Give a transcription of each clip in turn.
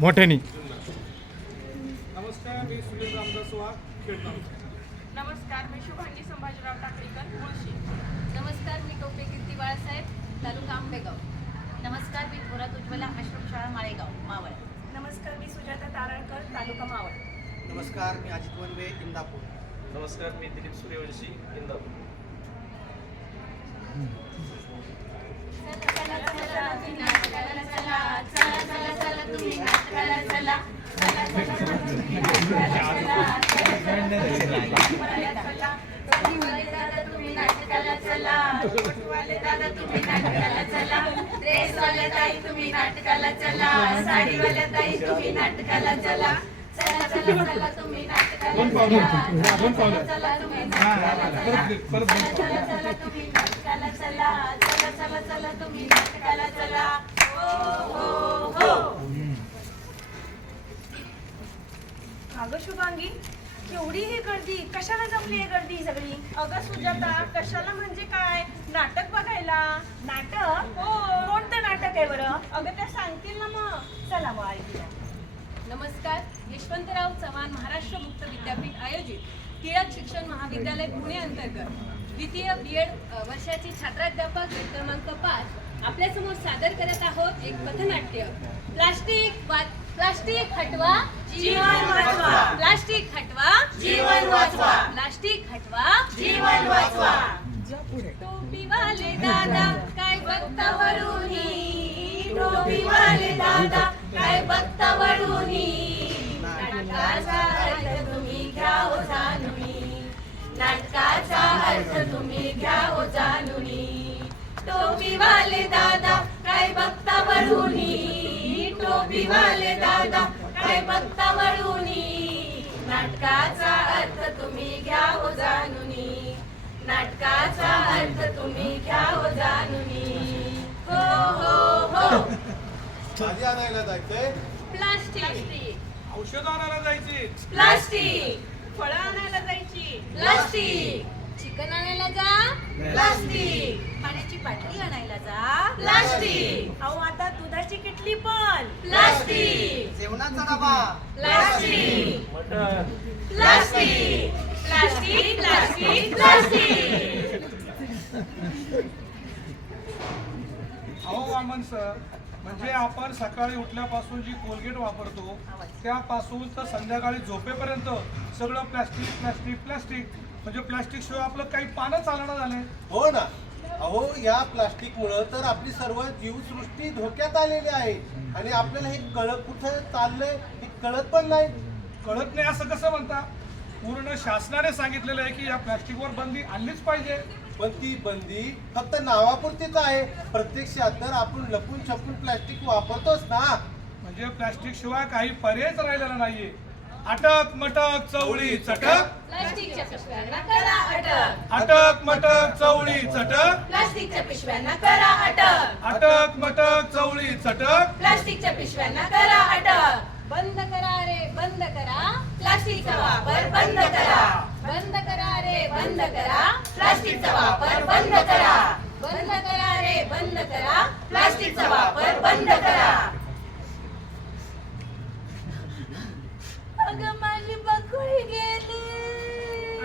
मोठ्यानी. नमस्कार मी सुनील रामदास वाघ खेडगाव. नमस्कार मी शुभांगी संभाजीराव टाकळीकर मुळशी. नमस्कार मी टोपे कीर्ती बाळासाहेब तालुका आंबेगाव. नमस्कार मी थोरात उज्ज्वला आश्रमशाळा माळेगाव मावळ. नमस्कार मी सुजाता तारळकर तालुका मावळ. नमस्कार मी अजित वनवे इंदापूर. नमस्कार मी दिलीप सूर्यवंशी इंदापूर ड्रेसवाल्या ताई तुम्ही नाटकाला चला साडीवाल्या ताई तुम्ही नाटकाला चला चला चला चला तुम्ही नाटकाला चला दोन पावलं. तुम्ही नाटकाला चला परत दोन चला तुम्ही नाटकाला चला चला चला चला तुम्ही नाटकाला चला हो हो हो अगं शुभांगी एवढी ही गर्दी कशाला जमली आहे गर्दी सगळी? अगं सुजाता कशाला म्हणजे काय? नाटक बघायला. नाटक? हो. कोणतं नाटक आहे बरं? अगं त्या सांगतील ना मग. चला मग ऐकूया नमस्कार. यशवंतराव चव्हाण महाराष्ट्र मुक्त विद्यापीठ आयोजित टिळक शिक्षण महाविद्यालय पुणे अंतर्गत. द्वितीय बी एड वर्षाची छात्राध्यापक गट क्रमांक पाच. आपल्यासमोर सादर करत आहोत एक पथनाट्य प्लास्टिक प्लास्टिक हटवा. जीवन वाचवा. प्लास्टिक हटवा. जीवन वाचवा. प्लास्टिक हटवा. जीवन वाचवा. टोपीवाले दादा काय बघता वरूनी टोपीवाले दादा काय बघता नाटकाचा अर्थ तुम्ही घ्या ओ जाणुनी. नाटकाचा अर्थ तुम्ही घ्या ओ जाणुनी. टोपीवाले दादा काय बघता टोपीवाले दादा वळूनी नाटकाचा अर्थ तुम्ही घ्या ओ जाणुनी. नाटकाचा अर्थ तुम्ही घ्या ओ जाणुनी. हो हो हो. भाजी आणायला जायचंय? प्लास्टिक. औषध आणायला जायची. प्लास्टिक. फळं आणायला जायची. प्लास्टिक. चिकन आणायला जा. प्लास्टिक. पाण्याची बाटली आणायला जा. प्लास्टिक. अहो आता दुधाची किटली पण. प्लास्टिक. जेवणाचा डबा. Plastic. Plastic. Plastic plastic plastic. अहो वामन सर म्हणजे आपण सकाळी उठल्यापासून जी कोलगेट वापरतो त्यापासून तर संध्याकाळी झोपेपर्यंत सगळं प्लास्टिक प्लास्टिक प्लास्टिक. म्हणजे प्लास्टिक शिवाय आपलं काही पानं चालणं झालंय. हो ना. अहो या प्लास्टिक मुळे तर आपली सर्व जीवसृष्टी धोक्यात आलेली आहे. आणि आपल्याला हे कळत कुठं चाललंय हे कळत पण नाही. कळत नाही असं कसं म्हणता? पूर्ण शासनाने सांगितलेलं आहे की या प्लास्टिकवर बंदी आणलीच पाहिजे. पण ती बंदी फक्त नावापुरतीच आहे. प्रत्यक्षात तर आपण लपून छपून प्लास्टिक वापरतोच ना. म्हणजे प्लास्टिक शिवाय काही पर्यायच राहिलेला नाहीये. अटक मटक चवळी चटक. प्लास्टिकच्या पिशव्यांना करा अटक. अटक मटक चवळी चटक. प्लास्टिकच्या पिशव्यांना करा अटक. अटक मटक चवळी चटक. प्लास्टिकच्या पिशव्यांना करा अटक. बंद करा रे बंद करा. प्लास्टिकचा वापर बंद करा. बंद करा रे बंद करा. प्लास्टिकचा वापर बंद करा. बंद करा रे बंद करा. प्लास्टिकचा वापर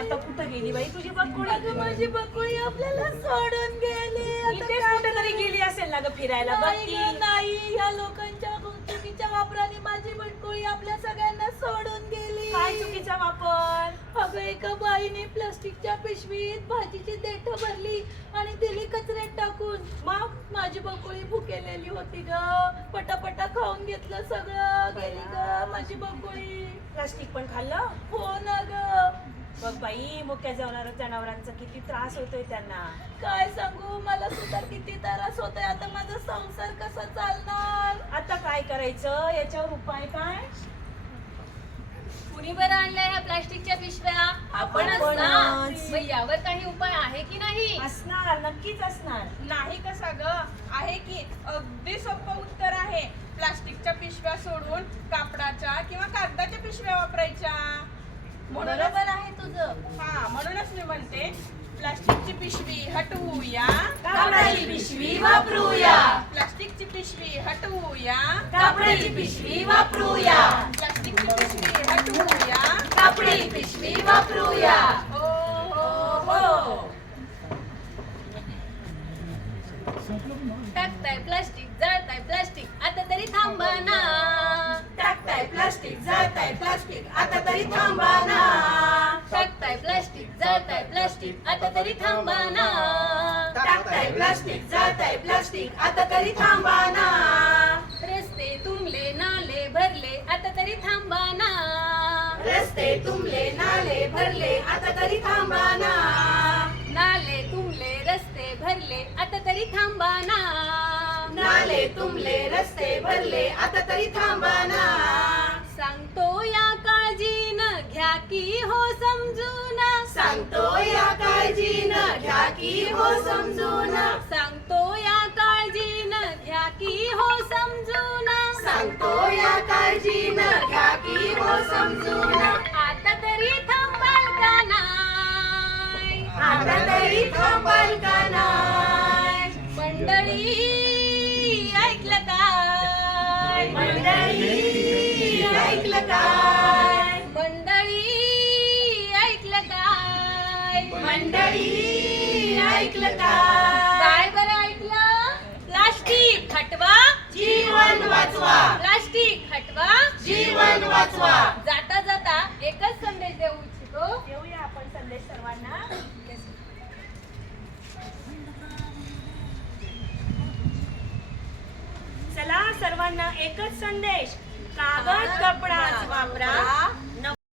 आता कुठं गेली बाई? तुझी बकुळी? माझी बकुळी आपल्याला सोडून गेली. इथेच गेली असेल ना ग फिरायला बघ नाही की. गं, नाही. या लोकांच्या चुकीच्या वापराने माझी बटकुळी आपल्या सगळ्यांना सोडून गेली. काय चुकीचा वापर? अगं एका बाईने प्लास्टिकच्या पिशवीत भाजीची देठ भरली आणि दिली कचऱ्यात टाकून. मग माझी बकुळी भुकेलेली होती ग. पटापटा खाऊन घेतलं सगळं. गेली ग माझी बकुळी. प्लास्टिक पण खाल्लं? हो ना ग. बघ बाई मुक्या जनावर जनावरांचा किती त्रास होतोय त्यांना. काय सांगू? मला सुद्धा किती त्रास होतोय. आता माझा संसार कसा चालणार? आता काय करायचं? याच्यावर उपाय काय? कुणी बरं आणलंय ह्या प्लास्टिकच्या पिशव्या? आपणच. ना आपणच. मग यावर काही उपाय आहे की नाही? असणार नक्कीच असणार. नाही कसा ग आहे की अगदी सोपं उत्तर आहे. प्लास्टिकच्या पिशव्या सोडून कापडाच्या किंवा कागदाच्या पिशव्या वापरायच्या. बरोबर आहे तुझं. हा म्हणूनच मी म्हणते प्लास्टिकची पिशवी हटवूया. कापडाची पिशवी वापरूया. प्लास्टिकची पिशवी हटवू हटवूया. कापडाची पिशवी वापरूया. प्लास्टिकची पिशवी हटवूया. कापडी पिशवी वापरूया. हो हो हो. टाकताय प्लास्टिक जळताय प्लास्टिक आता तरी थांबा ना. टाकताय प्लास्टिक जाळताय प्लास्टिक आता तरी थांबा. आता तरी थांबा ना. टाकताय प्लास्टिक जाळताय प्लास्टिक आता तरी थांबा ना. रस्ते तुंबले नाले भरले आता तरी थांबा ना. रस्ते तुंबले नाले भरले आता तरी थांबा ना. नाले तुंबले रस्ते भरले आता तरी थांबा ना. नाले तुंबले रस्ते भरले आता तरी थांबा ना. सांगतो या काळजीनं घ्या की हो समजून. सांगतो या की हो समजून. सांगतो या काळजीनं घ्या की हो समजून. सांगतो या काळजीनं घ्या की हो समजून. आता तरी थांबाल का नाही? आता तरी थांबाल का नाही? मंडळी ऐकलं काय? मंडळी ऐकलं काय? ऐकलं काय काय बरं ऐकलं? प्लास्टिक हटवा जीवन वाचवा. प्लास्टिक हटवा जीवन वाचवा. जाता जाता एकच संदेश देऊ इच्छितो. देऊया आपण संदेश सर्वांना. चला सर्वांना एकच संदेश. कागद कपडाच वापरा.